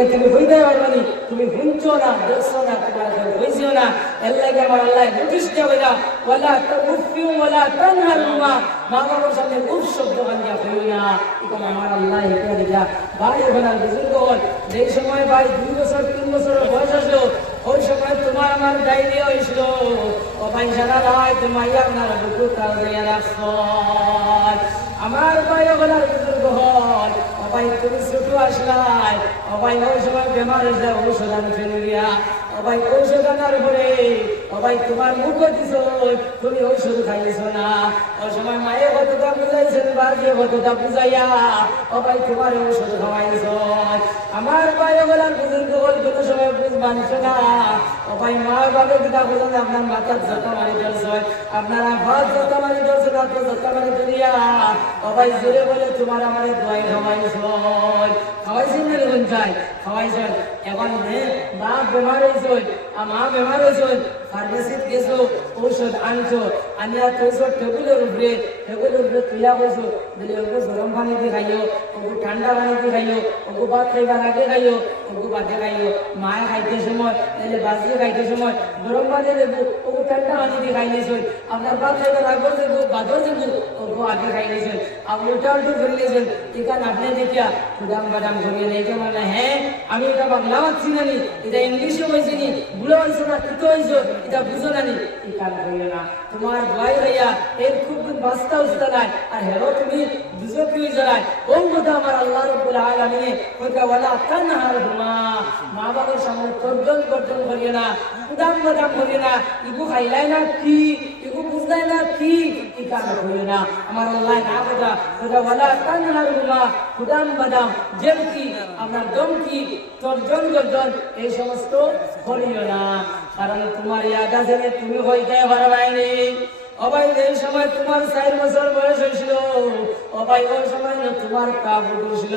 এদিকে তুমি হইতে পারবানি, তুমি শুনছো না, দেখছো না, তোমার হইছিও না। এর লাগে আমার আল্লাহ নোটিশ দেবে না, ওয়ালা তাউফিউ ওয়ালা তানহারুমা, মা বাবার সামনে উফ শব্দ বানিয়া হইও না। এখন আমার আল্লাহ এটা দিলা ভাই ওখানে বুজুর্গ হল, যেই সময় ভাই 2 বছর 3 বছর বয়স আসলো, ওই সময় তোমার আমার ডায়রিয়া হয়েছিল। ও ভাই সারা রাত তোমার আপনার বুকু তাল দিয়ে রাখছ। আমার ভাই ওখানে বুজুর্গ হল, ও ভাই তুমি ছোট আসলাই, ও ভাই ওই সময় বেমার হয়েছে, ঔষধ আনতে গিয়া, ও ভাই ঔষধ আনার পরে ও ভাই তোমার মুখ দিছ, তুমি ঔষধ খাইছো না। ওই সময় মায়ে কতটা বুঝাইছেন, বাজিয়ে কতটা বুঝাইয়া ও ভাই তোমার ঔষধ খাওয়াইছ। আমার ভাই ওগুলার বুজুর্গ হল, কোনো সময় বুঝ মানছো না। ও ভাই মা বাবা কিতা বলেন, আপনার মাথার জতা মারি ধরছে, আপনার হাত জতা মারি ধরছে, না তো জতা মারি ধরিয়া ও ভাই জোরে বলে তোমার আমার দোয়াই খাওয়াইছ। খাওয়াইছেন না রেগুন চাই খাওয়াইছেন। এখন বাপ বেমার হয়েছে, মা বেমার হয়েছে, ফার্মেসিত গেছো, ঔষধ আনছো, আনিয়া থইছো টেবিলের উপরে, তুইয়া বসো, দিলে ওকে গরম পানি দিয়ে খাইও, ওকে ঠান্ডা পানি দিয়ে খাইও, ওকে ভাত খাইবার আগে খাইও, ওকে ভাতে খাইও। মায়ে খাইতে সময় তাহলে বাজিয়ে খাইতে সময় গরম পানি দেবো, ওকে ঠান্ডা পানি দিয়ে খাই নিয়েছেন। আপনার ভাত খাইবার আগেও দেবো, ভাতও দেবো, ওকে আগে খাই নিয়েছেন। আপনি উল্টা উল্টো করে নিয়েছেন। এখানে আপনি দেখিয়া খুদাম বাদাম করিয়ে নিয়েছে, মানে হ্যাঁ আমি এটা বাংলা মানছি না নি, এটা ইংলিশে হয়েছে নি, বুড়ো হয়েছে না, কিতো হয়েছে এটা বুঝো না নি, এই কাজ করিও না। তোমার ভাই ভাইয়া এর খুব বাস্তা উস্তা নাই, আর হেরো তুমি বুঝো কি হয়েছে নাই। ও কথা আমার আল্লাহ রাব্বুল আলামিন কইতা ওয়ালা তানহারহুমা, মা বাবার সামনে তর্জন করিও না, খুদাম বাদাম করিও না, ইগু খাইলাই না কি, ইগু বুঝলাই না কি, এই কাজ করিও না। আমার আল্লাহ না কথা কইতা ওয়ালা তানহারহুমা, খুদাম বাদাম যেম কি আপনার দম কি তর্জন এই সমস্ত করিও না। কারণ তোমার ইয়াদ আছে তুমি হইতে পারবাইনি। অবাই এই সময় তোমার 4 বছর বয়স হয়েছিল, অবাই ওই সময় তোমার কাবু ছিল,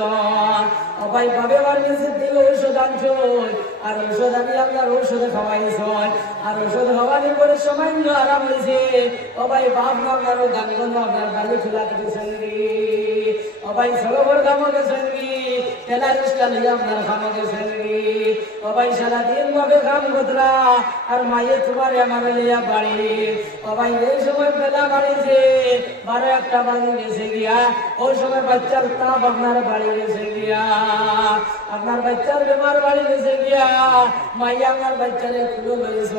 অবাই ভাবে ফার্মেসির থেকে ঔষধ আনছ, আর ঔষধ আনি আপনার ঔষধে খাওয়াইছ, আর ঔষধ খাওয়ানোর পরে সামান্য আরাম হয়েছে, অবাই বাপ না আপনারও গাঙ্গন আপনার বাড়ি খোলা দিয়েছেন, অবাই সরোবর কামো গেছেন কি, তেলা রিস্কা লিয়ে আপনার খামো গেছেন কি, অবাই সারাদিন ভাবে কাম করতরা, আর মাইয়ে তোমার আমার লিয়া বাড়ি, অবাই এই সময় বেলা বাড়িছে 12-1 বাজে গেছে গিয়া, ওই সময় বাচ্চার তাপ আপনার বাড়ি গেছে গিয়া, আপনার বাচ্চার বেমার বাড়ি গেছে গিয়া, মাইয়া আমার বাচ্চারে খুলো লইছ,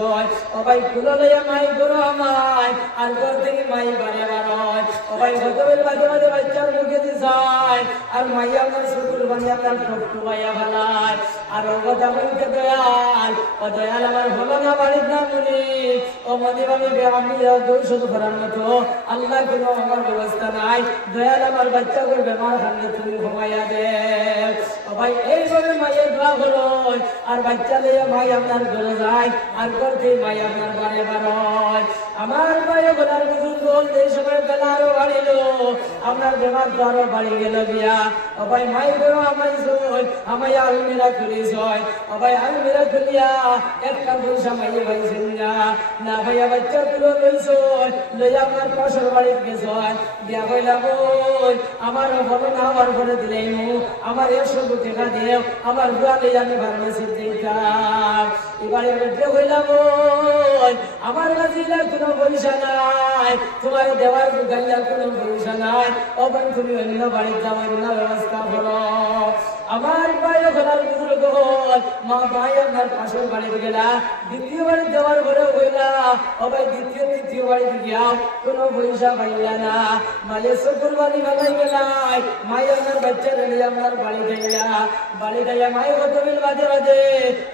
অবাই খুলো লইয়া মাই করো আমায়, আর ঘর থেকে মাই বাড়ি বাড়য়, অবাই গতবেল বাজে বাজে বাচ্চার মুখে দিছায়, আর মাইয়া আমার শুকুর বানিয়ে আপনার টপটু মাইয়া ফেলায়, আর ও কথা বলতে দয়াল, ও দয়াল আমার হলো না বাড়ির না মনি, ও মনি আমি ঔষধ করার মতো আল্লাহ কোনো আমার ব্যবস্থা নাই, দয়াল আমার বাচ্চা করে বেমার খান্নে তুমি ঘুমাইয়া দে। ভাই এইভাবে মাইয়ের দোয়া করো, আর বাচ্চা লইয়া ভাই আপনার ঘরে যায়, আর করতে ভাই আপনার বাড়ি বাড়য়। আমার ভাই ঘোরার বুজুর্গ এই সময় বেলা আরো বাড়িল, আপনার বেমার তো আরো বাড়ি গেল বিয়া, ও ভাই মাই করো আমায় আলমিরা খুলিস, ও ভাই আলমিরা খুলিয়া একটা পয়সা মাইয়ে পাইছেন না ভাইয়া বাচ্চা তুলো লইছ, লইয়া আপনার পাশের বাড়িতে গেছ, দিয়া কইলা বই আমার হলো না, আমার ঘরে দিলেই আমার 100 টাকা দিয়ে আমার বুয়া লইয়া আমি ফার্মেসি দিতাম, এবারে বেটে কইলা বই আমার কাছে কোনো পয়সা নাই, তোমার দেওয়ার গাইলার কোনো পয়সা নাই, ওখানে তুমি অন্য বাড়িতে যাও, অন্য ব্যবস্থা করো। আমার ভাই ঘোরার বুজুর্গ হল, মা ভাই আপনার পাশের বাড়িতে গেলা, দ্বিতীয় বাড়ি দেওয়ার ঘরে হইলা, ও ভাই তৃতীয় বাড়িতে গিয়াও কোনো পয়সা পাইলা না, মালে চকুর বাড়ি ভালাই গেলাই, মাই আপনার বাচ্চা রেডি আপনার বাড়িতে গেলা, বাড়িতে গিয়া মাই কতবিল বাজে বাজে,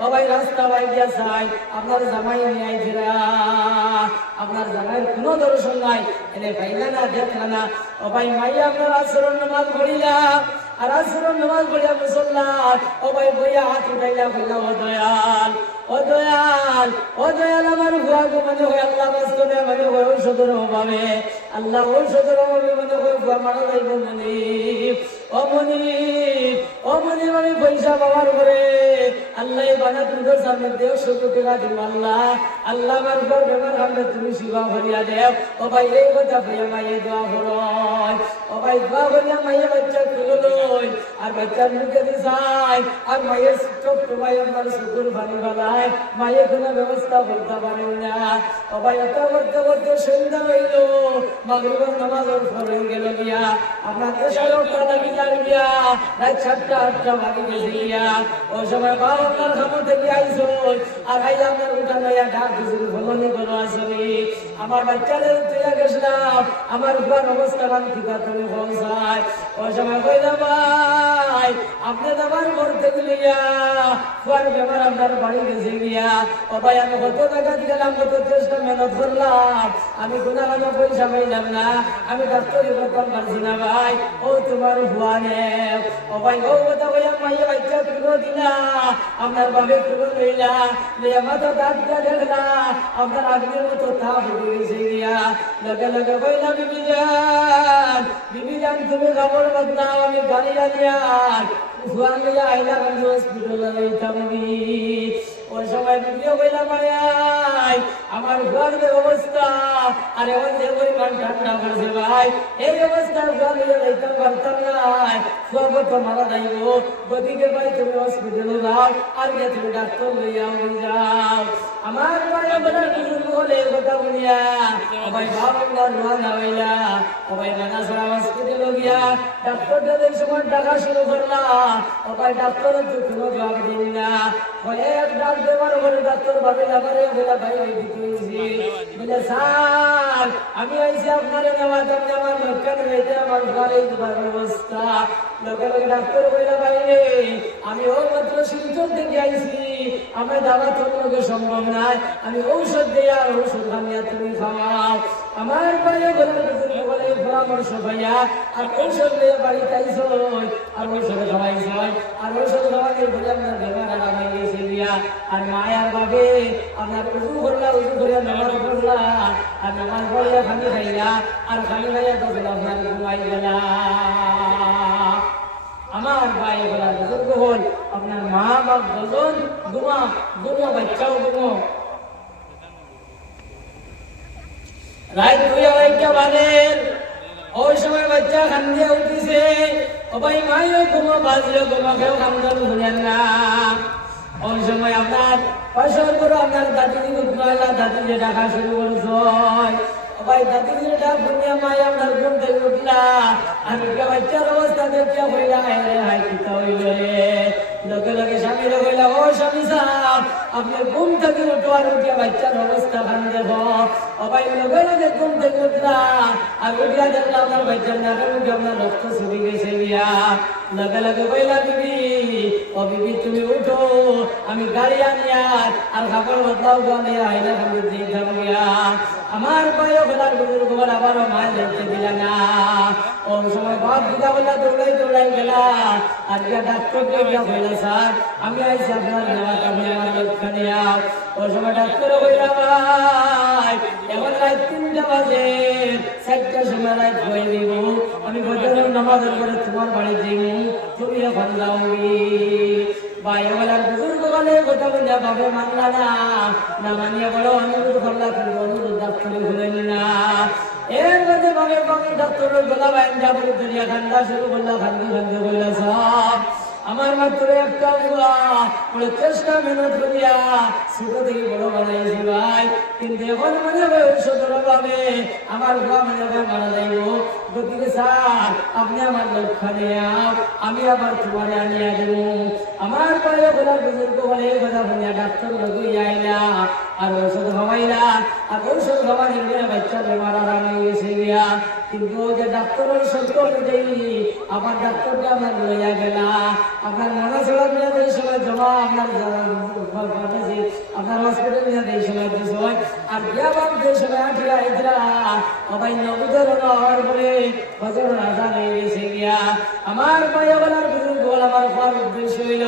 ও ভাই রাস্তা বাই দিয়া চাই আপনার জামাই নিয়ে আইছিলা, আপনার জামাইয়ের কোনো দর্শন নাই, এনে পাইলা না দেখলা না, ও ভাই মাই আপনার আচরণ নামাজ পড়িলা, আর আসরের নামাজ পড়িয়া মুসল্লাত, ও ভাই বইয়া হাত উঠাইলা কইলা ও দয়াল, ও দয়াল, ও দয়াল আমার ভুয়া গো মনে হয় আল্লাহ বাস্তবে মনে হয় ঔষধের অভাবে, আল্লাহ ঔষধের অভাবে মনে হয় ভুয়া মারা যাইব মনি, ও মনি, ও মনি আমি পয়সা পাওয়ার পরে আল্লাহ বানা তুমি সামনে দেও শুধু টেকা দিম আল্লাহ আল্লাহ আমার উপর বেমার আমরা তুমি সেবা করিয়া দেও ও ভাই এই কথা ভাইয়া মাইয়ে দোয়া করয় ও ভাই দোয়া করিয়া মাইয়ে বাচ্চা তুলে লই আর বাচ্চার মুখে দিছাই আর মাইয়ের চোখ তোমায় আমার শুকুর পানি বালায় মাইয়ে কোনো ব্যবস্থা করতে পারেন না ও ভাই এটা করতে করতে সন্ধ্যা হইল মাগরিবের নামাজের পরে গেল গিয়া আপনার দেশের ওটা লাগি যান গিয়া রাত 7টা 8টা বাজে গেছে গিয়া ওই সময় বাবা আপনার খামর থেকে আইসো আর আই আপনার উঠা নয়া ডাক দিছিল ভ্রমণে করো আসলে আমার বাচ্চাদের তুইয়া গেছিলাম আমার ঘর অবস্থা আমি ঠিকা তুমি পৌঁছায় ওই সময় কইলাম ভাই আপনি আমার ঘর থেকে গিয়া ফুয়ার বেমার আপনার বাড়ি গেছে গিয়া ও ভাই আমি কত টাকা দিলাম কত চেষ্টা মেহনত করলাম আমি কোনো পয়সা পাইলাম না আমি ডাক্তারি করতাম পারছি না ভাই ও তোমার হুয়া নেও ও ভাই ও কথা ভাইয়া মাইয়া বাচ্চা তুলো দিলা আপনার বাপে তুলো লইলা মাথা দাঁতটা দেখলা আপনার আগের মতো তা হয়ে গেছে গিয়া লগে লগে কইলা বিবি যান তুমি খবর বদলাও আমি গাড়ি আনিয়ার হুয়া লইয়া আইলা গান্ধী হসপিটালে লইতাম ওই সময় বিবিও কইলা ভাই আমার ঘর অবস্থা আর এখন যে পরিমাণ ঠান্ডা পড়ছে ভাই এই অবস্থা ঘর লইয়া যাইতাম পারতাম না সব তো মারা যাইব গতিকে ভাই তুমি হসপিটালে যাও আর গিয়ে তুমি ডাক্তার লইয়া যাও আমার ভাই বলার বুজুর্গ হলে কথা বলিয়া ভাই বাবা রোয়ানা হইলা ভাই বানাসরা হসপিটালে গিয়া ডাক্তারটা এই সময় ডাকা শুরু করলা ভাই ডাক্তার তো কোনো জবাব দিন না এক ডাক দেওয়ার পরে ডাক্তার ভাবে লাভারে বেলা ভাই ওই দিতেছি বলে স্যার আমি আইসি আপনার নেওয়া দাম আমার লক্ষণ হয়েছে আমার ঘরে তোমার অবস্থা লোকে লোকে ডাক্তার বলে ভাই আমি ও মাত্র শিলচর থেকে আইসি আমার দাবা তোর লোকে সম্ভব নাই আমি ঔষধ দেই আর ঔষধ খামিয়া তুমি খাওয়াও আমার ভাই বলে পরামর্শ ভাইয়া আর ঔষধ দিয়ে বাড়িতে আইসো আর ঔষধ খাওয়াইছ আর ঔষধ খাওয়ানোর বলে আপনার বেমার আরাম হয়ে গেছে দিয়া আর মায়ার বাবে আপনার উজু করলা উজু করিয়া নামাজ পড়লা আর নামাজ পড়িয়া খানি খাইয়া আর খানি খাইয়া তো আপনার ঘুমাই গেলা আমার ভাই বলার বুজুর্গ হল আপনার মা বাপ দুজন ঘুমো বাচ্চাও ঘুমো রাত 2-2:30 বাজে ওই সময় বাচ্চা কান্দিয়া উঠিছে ও ভাই মাইও ঘুমো বাজলো ঘুমো কেউ কামদান ভুলেন না ওই সময় আপনার পাশের করে আপনার দাদিজি উঠলা দাদিজি ডাকা শুরু করছ ভাই দাদিজি ডাক শুনিয়া মাই আপনার ঘুম থেকে উঠলা আর বাচ্চার অবস্থা দেখিয়া হইলা হাই কিতা হইল রে লোকে লোকে স্বামীরে কইলা ও স্বামী সাহেব আপনি ঘুম থেকে উঠো আর উঠিয়া বাচ্চার অবস্থা খান দেব ও ভাই লোকে লোকে ঘুম থেকে উঠলা আর উঠিয়া দেখলা আপনার বাচ্চার নাকে মুখে আপনার রক্ত ছুটি গেছে গিয়া লগে লগে কইলা বিবি ও বিবি তুমি উঠো আমি গাড়ি আনিয়া আর কাপড় বদলাও গানিয়া আইনা খালি দিতাম গিয়া আমার ভাইও বলার বুজুর্গ বল আবারও মা দেখতে দিলা না ও সময় বাপ দিদা বলা দৌড়াই গেলা আর গিয়া ডাক্তারকে গিয়া কইলা স্যার আমি আইসি আপনার নেওয়া আমি আমার লক্ষ্য নিয়া ও সময় ডাক্তার কইলা ভাই এখন রাত 3টা বাজে 4টার সময় রাত হয়ে দিব আমি ফজরের নামাজের পরে তোমার বাড়ি যাইব তুমি এখন যাওনি ভাই বলার বুজুর্গ বলে কথা বলে বাবা মানলা না মানিয়ে বলো অনুরোধ করলা কিন্তু অনুরোধ ডাক্তার হলেন না এর মধ্যে বাবা ডাক্তারের গলা বাইন যাবো দুনিয়া ঠান্ডা শুরু করলা খান্দি বললা সব আমার মাত্র একটা বড় চেষ্টা মেহনত করিয়া ছোট থেকে বড় বানাইছি ভাই কিন্তু এখন মনে হবে ঔষধের অভাবে আমার বাবা মনে হবে মারা যাইব গতিকে স্যার আপনি আমার লক্ষ্য নেও আমি আবার তোমারে আনিয়া দেব আমার পায়ে বলার বুজুর্গ বলে কথা বলিয়া ডাক্তার লগুইয়া আইলা আর ঔষধ খাওয়াইলা আর ঔষধ খাওয়ানোর পরে বাচ্চা বেমার আরাম হয়ে গেছে গিয়া কিন্তু যে ডাক্তারের সত্য অনুযায়ী আবার ডাক্তারকে আমার লইয়া গেলা আপনার মনে চলা নিয়ে এই সময় জমা আপনার আপনার হসপিটাল নিয়ে এই সময় যে সময় আর বিয়া বাপ যে সময় আঠিরা ইদরা অবাই নবুদের হওয়ার পরে ফজর আজান হয়ে গেছে গিয়া আমার পায়ে বলার বুজুর্গ বল আমার হওয়ার উদ্দেশ্য হইল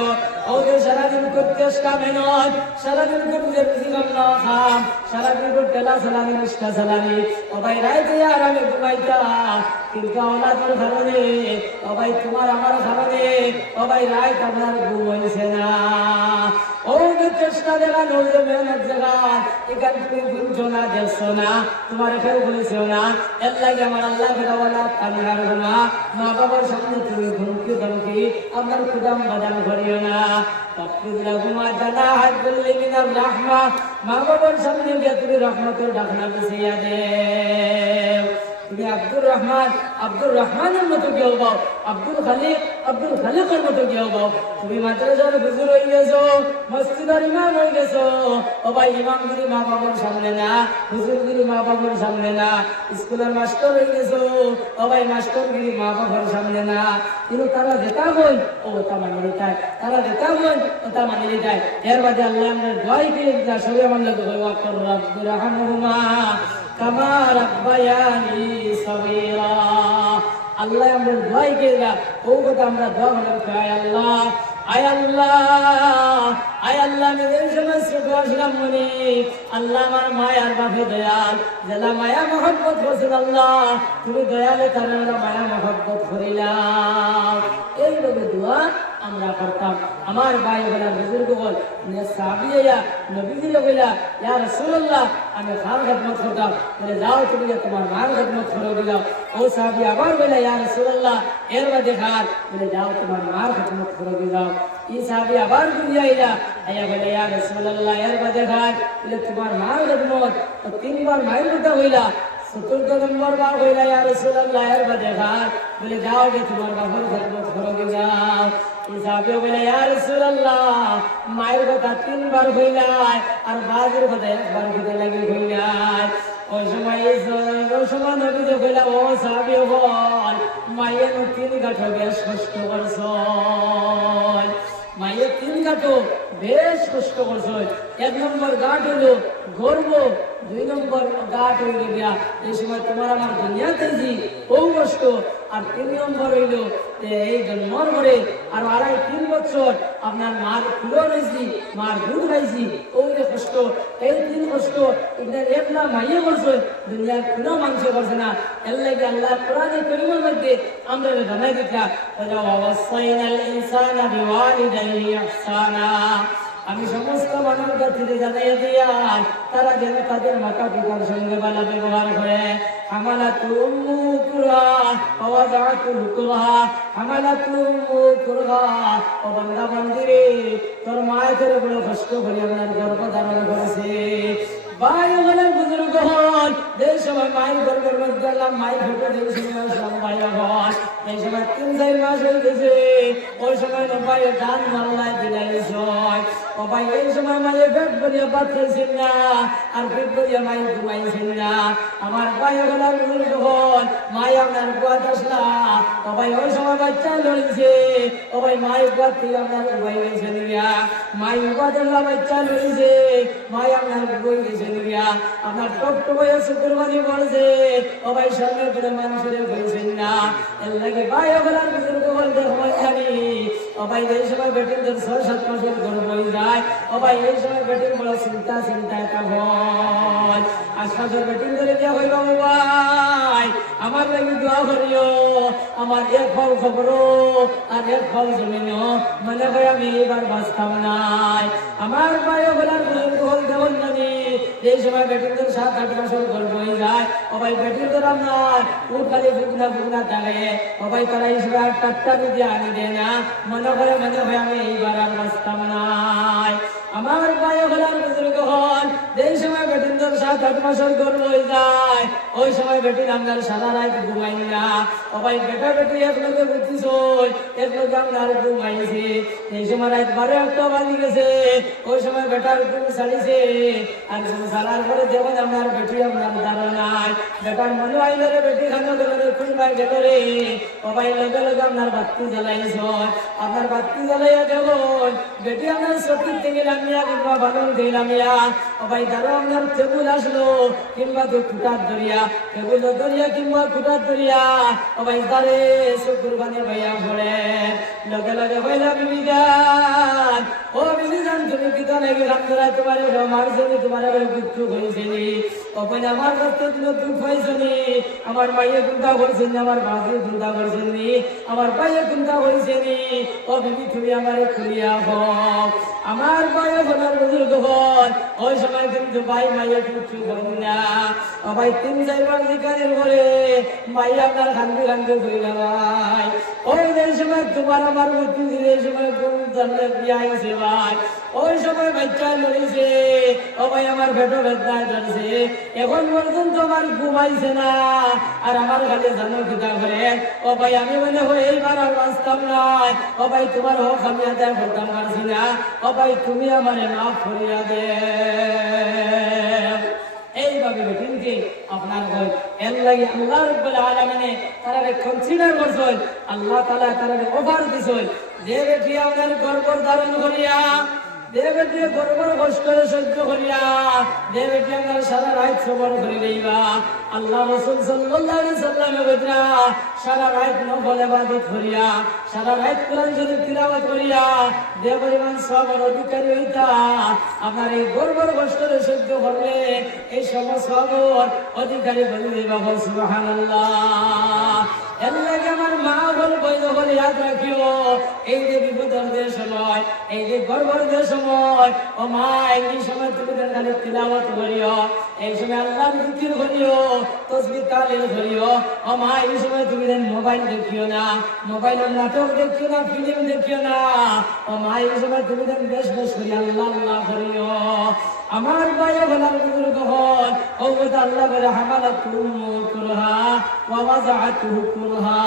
ওদের সারাদিন করতে মেহনত সারাদিন করতে জীবন না খাম সারাদিন করতে সালামি নিষ্ঠা সালামি অবাই রাইতে আর আমি ঘুমাইতা কিন্তু ওনাদের কারণে অবাই তোমার আমার কারণে অবাই রাইত আপনার ঘুম হয়েছে না জাগান ওই যে মেহনত জাগান এখান তুমি বুঝছো না দেখছো না তোমার কেউ বলেছো না এর লাগে আমার আল্লাহ বলা তানহার না মা বাবার সামনে তুমি ধমকি ধমকি আপনার খুদাম বাদাম করিও না তাকফিরুহুমা জানাহাত বিল্লি মিনার রাহমা মা বাবার সামনে গিয়ে তুমি রহমতের ডাকনা বিছিয়ে দেও তুমি আব্দুর রহমানের মতো কেউ পাও আব্দুল খালিকের মতো কেউ পাও তুমি মাদ্রাসার হুজুর হয়ে গেছো মসজিদের ইমাম হয়ে গেছো ও ভাই ইমামগিরি মা বাবার সামনে না হুজুরগিরি মা বাবার সামনে না স্কুলের মাস্টার হয়ে গেছো ও ভাই মাস্টারগিরি মা বাবার সামনে না কিন্তু তারা যেটা বল ও তা মানে নিতাই তারা যেটা বল ও তা মানে নিতাই এর বাদে আল্লাহ আমরা দোয়াই পেয়ে যা সবাই আমার লোক ওয়া কর রাব্বির রহমহুমা কামা রাব্বায়ানি সগীরা আল্লাহ আমরা দোয়াই পেয়ে যা ও কথা আমরা দোয়া করতে আয় আল্লাহ মেরে সমস্ত দোয়াশলাম মনে আল্লাহ আমার মায়ার বাপে দয়াল যারা মায়া মহব্বত করছেন আল্লাহ তুমি দয়ালে তারা মায়া মহব্বত করিলাম এইভাবে দোয়া আমরা করতাম আমার ভাই বলা বুজুর্গ বল সাহাবিয়া নবীজিরা বলা ইয়া রাসূলুল্লাহ আমি খার খিদমত করতাম বলে যাও তুমি তোমার মার খিদমত করো দিলাও ও সাহাবী আবার বলা ইয়া রাসূলুল্লাহ এর বাদে খার বলে যাও তোমার মার খিদমত করো দিলাও এই সাহাবী আবার দুনিয়া আইলা আয়া বলে ইয়া রাসূলুল্লাহ এর বাদে খার বলে তোমার মার খিদমত তো তিনবার মায়ের কথা হইলা চতুর্থ নম্বর বার হইলা ইয়া রাসূলুল্লাহ এর বাদে খার বলে যাও যে তোমার বাবার খিদমত করো দিলাও ইসাবে বলে ইয়া রাসূলুল্লাহ মায়ের কথা তিনবার হইলাই আর বাজের কথা একবার হইতে লাগে হইলাই ওই সময় নবী যে কইলা ও সাহাবী বল মায়ের তিন গাঁঠো বেশ কষ্ট করছ মায়ের তিন গাঁঠো বেশ কষ্ট করছ এক নম্বর গাঁঠ হলো গর্ব দুই নম্বর গাঁঠ হইল গিয়া এই সময় তোমার আমার দুনিয়াতে জি ও কষ্ট আর তিন নম্বর হইল এই জন্মর পরে আর 2.5-3 বছর আপনার মার ফুলো রয়েছি মার দুধ খাইছি ওই যে কষ্ট এই তিন কষ্ট এদের একলা মাইয়ে করছে দুনিয়ার কোনো মানুষ করছে না এর লাগে আল্লাহ কোরআনে কারীমের মধ্যে আমরা জানাই দিতা ওয়াসাইনাল ইনসানা বিওয়ালিদাইহি ইহসানা আমি সমস্ত মানব জাতিকে জানাইয়া দিয়া তারা যেন তাদের মাতা পিতার সঙ্গে ভালো ব্যবহার করে হামালাতু উম্মু কুরহা ওয়া ওয়াদাআতু কুরহা হামালাতু উম্মু কুরহা ও বান্দা বান্দিরে তোর মায়ের তোর বড় কষ্ট করে আপনার গর্ভ ধারণ করেছে ভাই ওখানে বুজুর্গ হন এই সময় মায়ের গর্ভের মধ্যে আল্লাহ মায়ের ভেতরে এই সময় সব ভাই হন এই সময় 3-4 মাস হয়ে গেছে ওই সময় ভাই ডান মাল্লায় দিলাইছ ও ভাই এই সময় মায়ের পেট ভরিয়া ভাত খাইছেন না আর পেট ভরিয়া মায়ের ঘুমাইছেন না আমার ভাই ওখানে বুজুর্গ হন মায় আপনার গোয়াত আসলা ও ভাই ওই সময় বাচ্চা লড়িছে ও ভাই মায়ের গোয়াত থেকে আপনার উপায় গেছে নিয়া মায়ের গোয়াত বাচ্চা লড়িছে মায় আপনার বই গেছে আপনার টকটকে শুক্রবারই বলছে ও ভাই সামনে করে মানুষের বলছেন না এর লাগে ভাই ওগুলার বুজুর্গ বলতে হয় জানি ও ভাই এই সময় বেটিনদের 6-7 মাসের গর্ভ হয়ে যায় ও ভাই এই সময় বেটিন বড় চিন্তা একটা ভয় আশপাশের বেটিনদের দেওয়া হইব ভাই আমার লাগে দোয়া করিও আমার এক ফল খবরও আর এক ফল জমিনও মনে হয় আমি এবার বাঁচতাম নাই আমার ভাই ওগুলার বুজুর্গ হল যেমন জানি এই সময় বেটিনদের 7-8 মাসের গর্ভ হয়ে যায় ও ভাই বেটিনদের আপনার খালি ফুকনা থাকে ও ভাই তারা এই সময় টাটকা দিয়ে আনি দেয় না মনে হয় আমি এইবার আর বাঁচতাম নাই আমার ভাই ওগুলার বুজুর্গ হন এই সময় বেটিনদের 7-8 মাসের গর্ভ হয়ে যায় ওই সময় বেটিন আপনার সারা রাত ঘুমাই না ও ভাই বেটা বেটি এক লোকে বুঝছিস এক লোকে আপনার ঘুমাইছে এই সময় রাত 12-1 বাজে গেছে ওই সময় বেটার ঘুম ছাড়িছে আর ঘুম ছাড়ার পরে যেমন আপনার বেটি আপনার ধারণায় বেটার মনে আইলে রে বেটি খানো গেল রে খুলবাই গেল রে ও ভাই লগে লগে আপনার বাতি জ্বালাইছ আপনার বাতি জ্বালাইয়া গেল বেটি আপনার সত্যি থেকে নামিয়া কিংবা বালন দিয়ে নামিয়া ও ভাই তারও আপনার টেবুল আসলো কিংবা তো খুঁটার দরিয়া টেবুল দরিয়া কিংবা খুঁটার দরিয়া ও ভাই তারে শুক্রবারে ভাইয়া পড়ে লগে লগে ভাইলা বিবি যান ও বিবি যান তুমি পিতা নাকি রাত্রা তোমার মারছনি তোমার কিছু হয়েছিনি ওখানে আমার কাছে তুমি দুঃখ হয়েছনি আমার মাইয়ে চিন্তা করছেন আমার ভাইয়ে চিন্তা করছেন আমার ভাইয়ে চিন্তা হয়েছেনি ও বিবি তুমি আমার খুলিয়া হোক আমার ভাইয়ে ঘনার বুজুর্গ হোক ওই সময় কিন্তু ভাই মাইয়া কিছু হয় না। ও ভাই 3-4 জিকারের পরে মাই আপনার কান্দে কান্দে কইলা ভাই ওই সময় তোমার আমার মৃত্যু দিলে সময় কোন ধরনের বিয়া হয়েছে ভাই, ওই সময় বাচ্চা লড়েছে। ও ভাই আমার পেটে বেদনা ধরছে, এখন পর্যন্ত আমার ঘুমাইছে না। আর আমার খালি জানো কিতা করে, ও ভাই আমি মনে হয় এইবার আর বাঁচতাম নাই। ও ভাই তোমার হক আমি আদায় করতাম পারছি না। ও ভাই তুমি আমারে মাফ করিয়া দে। এইভাবে বেটিনকে আপনার হয় এর লাগে আল্লাহ রাব্বুল আলামিনে তারারে কনসিডার করছেন। আল্লাহ তাআলা তারারে অফার দিছেন যে বেটি আপনার গর্ব ধারণ করিয়া, যে বেটি গর্ব কষ্ট সহ্য করিয়া, যে বেটি আপনার সারা রাত সবর করে লইবা। আল্লাহ রাসূল সাল্লাল্লাহু আলাইহি সাল্লামে বলেন সারা রাত নফল ইবাদত করিয়া, সারা রাত কোরআন শরীফ তিলাওয়াত করিয়া যে পরিমাণ সবর অধিকারী হইতা, আপনার এই গর্বর কষ্ট সহ্য করলে এই সমস্ত সবর অধিকারী বলে দিবা। সুবহানাল্লাহ। এর লাগে আমার মা বল বৈধ বলে ইয়াদ রাখিও, এই যে বিপদের সময়, এই যে গর্বের সময়, ও মা এই সময় তুমি খালি তিলাওয়াত করিও, এই সময় আল্লাহর জিকির করিও, তাসবিহ তাহলিল করিও। ও মা এই সময় তুমি মোবাইল দেখিও না, মোবাইলের নাটক দেখিও না, ফিল্ম দেখিও না। ও মা এই সময় তুমি বেশ বেশ করি আল্লাহ আল্লাহ করিও। আমার ভাইয়া বলার বুজুর্গ হন, ও কথা আল্লাহ বলে হামালাতুল কুরহা ওয়া ওয়াযাআতুহু কুরহা।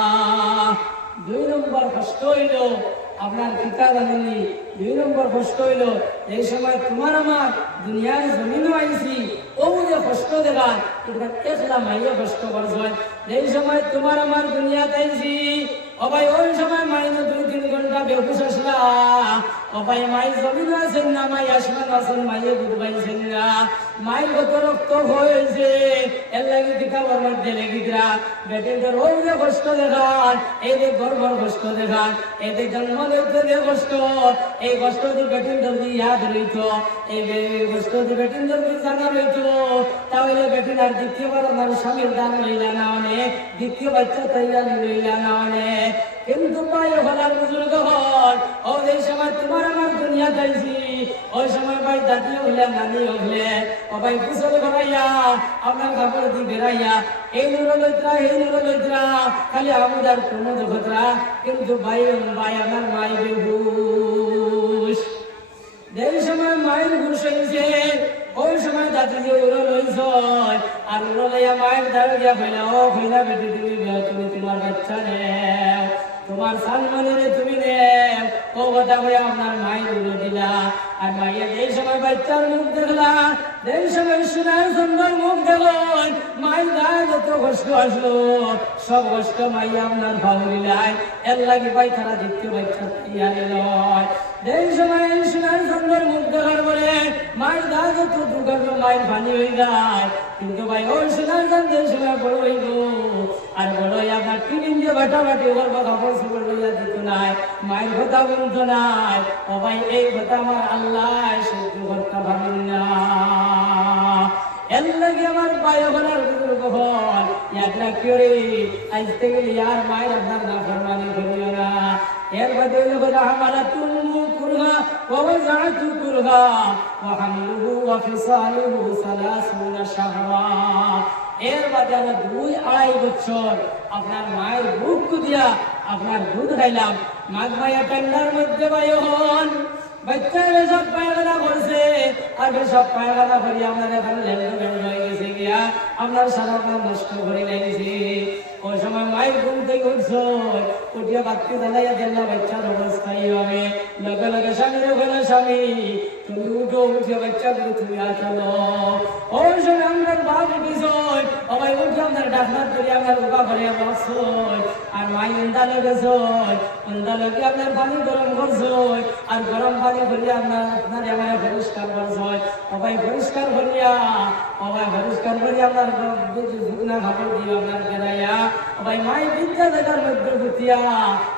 2 নম্বর কষ্ট হইল আপনার পিতা জানেননি, 2 নম্বর কষ্ট হইল এই সময় তোমার আমার দুনিয়ার জমিনও আইছি, ও যে কষ্ট দেখা এটা একলা মাইয়া কষ্ট করছেন। এই সময় তোমার আমার দুনিয়াতে আইছি, ও ভাই ওই সময় মাইনে 2-3 ঘন্টা বেহুশ আসলা। ও ভাই মাই জমিন আছেন না, মাই আসমান আছেন, মাইয়ে বুধ পাইছেন না। মায়ের কত রক্ত হয়েছে এর লাগে কিতাবের মধ্যে লেখিতরা বেটিদের ওই যে কষ্ট দেখান, এই যে গর্বর কষ্ট দেখান, এই যে জন্ম লইতে যে কষ্ট, এই কষ্ট দিয়ে বেটিন যদি ইয়াদ রইত, এই কষ্ট দিয়ে বেটিন যদি জানা রইত, তাহলে বেটিন আর দ্বিতীয়বার আমার স্বামীর দান লইলা না অনেক, দ্বিতীয় বাচ্চা তৈরি লইলা না অনেক। কিন্তু ভাই হলার বুজুর্গ হল, ও এই সময় তোমার আমার দুনিয়া চাইছি, ওই সময় ভাই দাদি হলে নানি হলে, ও ভাই কুশল করাইয়া আপনার কাপড় দিয়ে বেড়াইয়া এই নুরলইত্রা এই নুরলইত্রা খালি আমাদের কোনো দেখতরা। কিন্তু ভাই ভাই আমার মাই বেহুশ। যেই সময় মায়ের হুশ হয়েছে ওই সময় দাদি যে উড়ো লইছ আর উড়ো লইয়া মায়ের দ্বারা গিয়া কইলা, ও কইলা বেটি তুমি তোমার বাচ্চা নেও, তোমার সালমানের তুমি নেও। ও কথা কইয়া আপনার মায়ের উড়ো দিলা। আর মাইয়া যেই সময় বাচ্চার মুখ দেখলা, যেই সময় সোনার সুন্দর মুখ দেখলেন, মায়ের গায়ে যত কষ্ট আসলো সব কষ্ট মাইয়া আপনার ভাব দিলাই। এর লাগে ভাই তারা দ্বিতীয় বাচ্চা ইয়ারে লয়। যেই সময় সোনার সুন্দর মুখ দেখার পরে মায়ের গায়ে যত দুঃখ আসলো, মায়ের পানি হয়ে যায়। কিন্তু ভাই ওই সোনার গান যেই সময় বড় হইব আর বড় হয়ে আপনার টিফিন দিয়ে বাটাবাটি ওর বা কাপড় চোপড় লইয়া দিত নাই, মায়ের কথা বলতো নাই। ও ভাই এই কথা আমার আল্লাহ সহ্য করতে পারেন না। এর লাগে আমার পায়ে বলার বুজুর্গ হল একলা করে আজ থেকে আর মায়ের আপনার না ফরমানি করিও না। এর বাদে কথা আমারা তুমু কুরহা ওয়া ওয়াযাতু কুরহা ওয়া হামলুহু ওয়া ফিসালুহু 30 শাহরা। এর বাদে আমরা 2-2.5 বছর আপনার মায়ের বুক দিয়া আপনার দুধ খাইলাম। মাঘ মায়া ঠান্ডার মধ্যে ভাই হন বাচ্চারা সব পায়খানা করছে, আর সব পায়খানা করি আপনার এখানে ল্যান্ড হয়ে গেছে গিয়া আপনার সারা নষ্ট করে লাগছে। ওই সময় মায়ের ঘুম থেকে উঠছ উঠিয়া বাক্য দাঁড়াইয়া দিল্লা বাচ্চার অবস্থায় হবে। লগে লগে স্বামীর ওখানে স্বামী তুমি উঠো, উঠিয়া বাচ্চাগুলো তুমি আচালো। ওই সময় আপনার বাপ উঠিস সবাই উঠে আপনার ডাক্তার করি আপনার উকা করে বসছ। আর মাই উন্দালে গেছ, উন্দালে কি আপনার পানি গরম করছ, আর গরম পানি করিয়া আপনার আমার পরিষ্কার করছ। সবাই পরিষ্কার করিয়া আপনার শুকনা কাপড় দিয়ে আপনার বেড়াইয়া সবাই মাই বিদ্যা দেখার মধ্যে ভুতিয়া,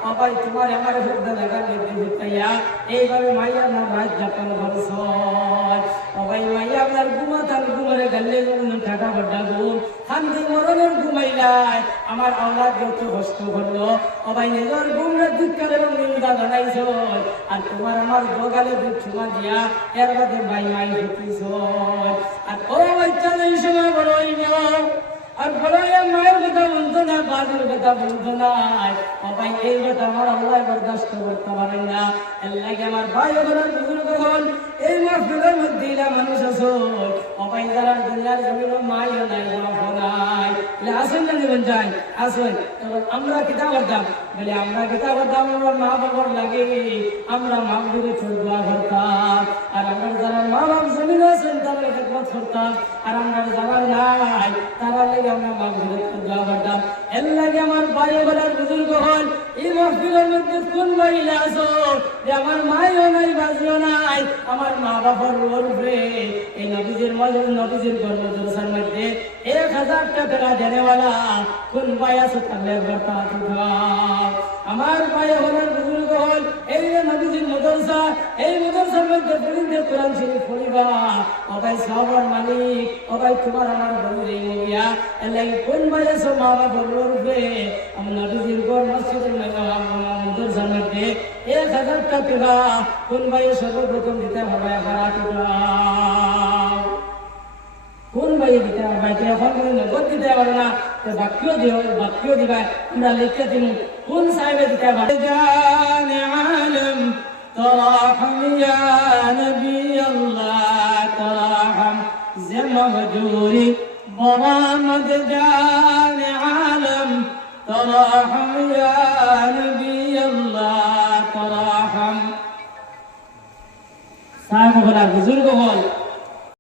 সবাই তোমার আমার বিদ্যা দেখার মধ্যে ভুতাইয়া এইভাবে মাই আপনার রাত যাপন করছ। সবাই মাই আপনার ঘুমাতার ঘুমের গালে টাকা বড্ডা ঘুম খান্দি মরণের ঘুমাইলাই আমার আওলাদ যত কষ্ট করলো অবাই নিজের ঘুমরে দুঃখের এবং নিন্দা জানাইছ আর তোমার আমার দোগালে দুঃখ দিয়া এর বাদে ভাই মাই হতিস আর ও বাচ্চা এই সময় বড় আর বড় মায়ের কথা বলতো না বাজের কথা বলতো না ভাই এই কথা আমার আল্লাহ বরদাস্ত করতে পারেন না আল্লাহকে আমার ভাই ওগুলোর বুজুর্গ হন এই মাহফিলের মধ্যে এরা মানুষ আছো ভাই যারা দুনিয়ার জমিন মাইও নাই বাবা নাই আসেন না নেবেন যাই আসেন তখন আমরা কিতাব করতাম বলে আমরা কিতাব করতাম আমরা মা বাবার লাগে আমরা মা বাবুরে দোয়া করতাম আর আমরা যারা মা বাপ জমিন আছেন তাদের খেদমত করতাম আর আমরা যারা নাই তারা লাগে আমরা মা বাবুরে দোয়া করতাম এর লাগে আমার ভাই ওগুলোর বুজুর্গ হন এই মাহফিলের মধ্যে কোন মহিলা আছো যে আমার মাইও নাই বাজিও নাই আমার মা বাবার উপরে এই নবীজির নবীজির কর্মদর্শার মধ্যে 1000 টাকা দেনেওয়ালা কোন ভাই আছো তাদের কথা আমার ভাই ওগুলোর বুজুর্গ হন এই নবীজির মাদ্রাসা এই মাদ্রাসার মধ্যে পড়িতে কোরআন শরীফ পড়িবা অবাই সাহাবার মালিক অবাই তোমার আমার বন্ধু এই নবিয়া এলাই কোন ভাই আছো মা বাবার উপরে আমরা নবীজির ঘর মসজিদের মাদ্রাসার মধ্যে 1000 টাকা কোন ভাই সর্বপ্রথম দিতে হবে কোন ভাই দিতে হবে এখন নগদ দিতে পারো না তো বাক্য দিবা আমরা লিখতে দিন কোন সাহেবে দিতে পারো জান আলম তরাহম ইয়া নবী আল্লাহ তরাহম জমহজুরি বরামদ জান আলম তরাহম ইয়া নবী আল্লাহ তরাহম সাহেব বলা বুজুর্গ হল